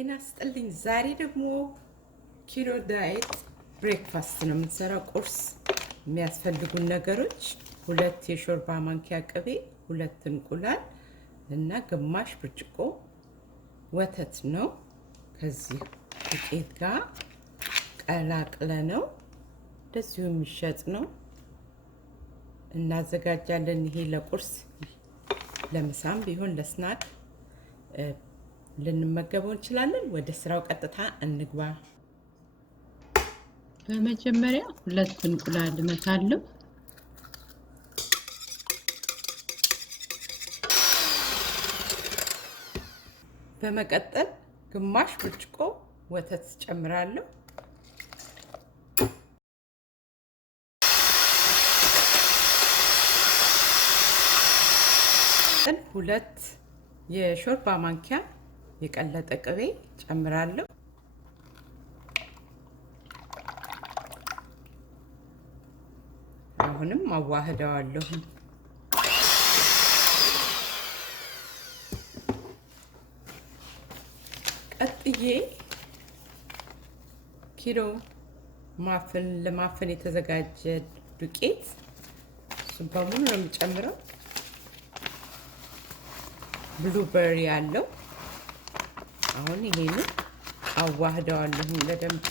ጤና ይስጥልኝ። ዛሬ ደግሞ ኪሎ ዳይት ብሬክፋስት ነው የምንሰራው። ቁርስ የሚያስፈልጉን ነገሮች 2 የሾርባ ማንኪያ ቅቤ፣ 2 እንቁላል እና ግማሽ ብርጭቆ ወተት ነው። ከዚህ ዱቄት ጋር ቀላቅለ ነው እንደዚሁ የሚሸጥ ነው እናዘጋጃለን። ይሄ ለቁርስ ለምሳም ቢሆን ለስናክ ልንመገበው እንችላለን። ወደ ስራው ቀጥታ እንግባ። በመጀመሪያ 2 እንቁላል እመታለሁ። በመቀጠል ግማሽ ብርጭቆ ወተት ጨምራለሁ። ሁለት የሾርባ ማንኪያ የቀለጠ ቅቤ ጨምራለሁ። አሁንም አዋህደዋለሁ። ቀጥዬ ኪሎ ማፍን ለማፈን የተዘጋጀ ዱቄት በሙሉ ነው የምጨምረው። ብሉበሪ ያለው አሁን ይሄንን አዋህደዋለሁ በደንብ።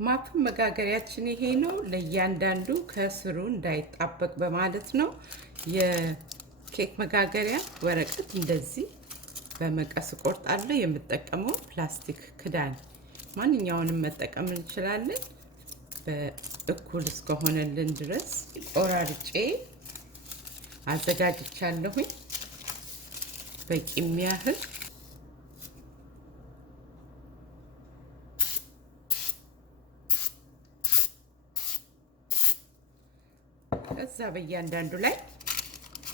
ማፍን መጋገሪያችን ይሄ ነው። ለእያንዳንዱ ከስሩ እንዳይጣበቅ በማለት ነው። የኬክ መጋገሪያ ወረቀት እንደዚህ በመቀስ ቆርጣለሁ። የምጠቀመው ፕላስቲክ ክዳን ማንኛውንም መጠቀም እንችላለን። በእኩል እስከሆነልን ድረስ ቆራርጬ አዘጋጅቻለሁኝ። በቂ የሚያህል ከዛ በእያንዳንዱ ላይ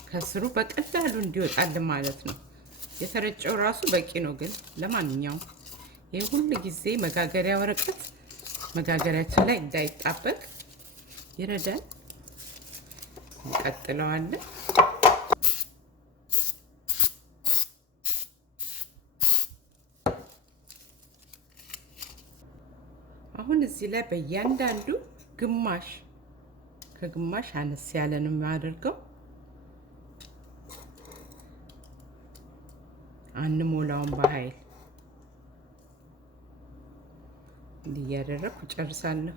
ከስሩ በቀላሉ እንዲወጣልን ማለት ነው። የተረጨው ራሱ በቂ ነው፣ ግን ለማንኛውም ይሄ ሁሉ ጊዜ መጋገሪያ ወረቀት መጋገሪያችን ላይ እንዳይጣበቅ ይረዳል። እንቀጥለዋለን። አሁን እዚህ ላይ በእያንዳንዱ ግማሽ ከግማሽ አነስ ያለ ነው የማደርገው። አንሞላውን በኃይል እንዲያደረኩ ጨርሳለሁ።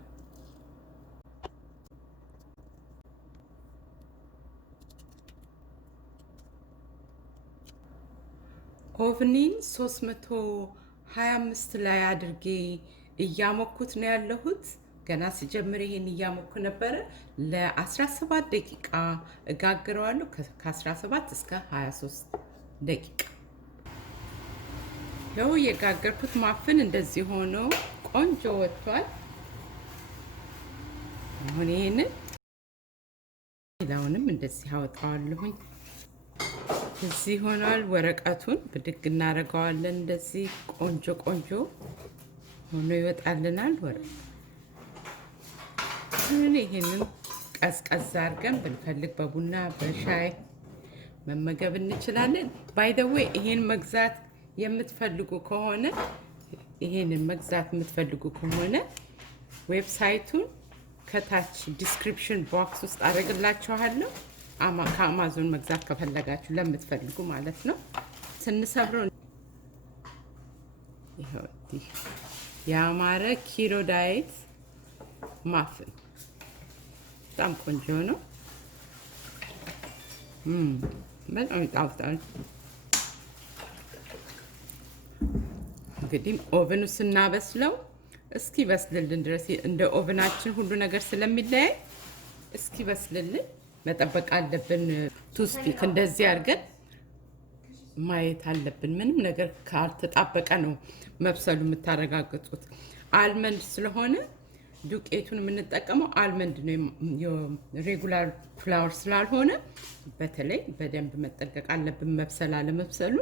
ኦቭኒን 325 ላይ አድርጌ እያሞኩት ነው ያለሁት። ገና ሲጀምር ይሄን እያሞኩ ነበረ። ለ17 ደቂቃ እጋግረዋለሁ። ከ17 እስከ 23 ደቂቃ ያው የጋገርኩት ማፍን እንደዚህ ሆኖ ቆንጆ ወጥቷል። አሁን ይሄንን ሌላውንም እንደዚህ አወጣዋለሁኝ። እዚህ ሆኗል። ወረቀቱን ብድግ እናደርገዋለን። እንደዚህ ቆንጆ ቆንጆ ሆኖ ይወጣልናል። ይሄንን ቀዝቀዝ አድርገን ብንፈልግ በቡና በሻይ መመገብ እንችላለን። ባይ ዘ ዌይ ይሄን መግዛት የምትፈልጉ ከሆነ ይሄንን መግዛት የምትፈልጉ ከሆነ ዌብሳይቱን ከታች ዲስክሪፕሽን ቦክስ ውስጥ አደርግላችኋለሁ። ከአማዞን መግዛት ከፈለጋችሁ ለምትፈልጉ ማለት ነው። ስንሰብረው ይሄው ያማረ ኪሎ ዳይት ማፍን በጣም ቆንጆ ነው። በጣም ይጣፍጣል። እንግዲህ ኦቨኑ ስናበስለው እስኪ በስልልን ድረስ እንደ ኦቨናችን ሁሉ ነገር ስለሚለያይ እስኪ በስልልን መጠበቅ አለብን። ቱስፒክ እንደዚህ አድርገን ማየት አለብን። ምንም ነገር ካልተጣበቀ ነው መብሰሉ የምታረጋግጡት። አልመንድ ስለሆነ ዱቄቱን የምንጠቀመው አልመንድ ነው፣ ሬጉላር ፍላወር ስላልሆነ በተለይ በደንብ መጠንቀቅ አለብን መብሰል አለመብሰሉ።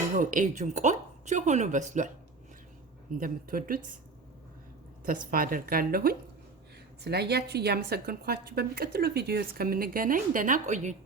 ይሄው ኤጁም ቆንጆ ሆኖ በስሏል። እንደምትወዱት ተስፋ አደርጋለሁኝ። ስላያችሁ እያመሰግንኳችሁ በሚቀጥለው ቪዲዮ እስከምንገናኝ ደህና ቆዩኝ።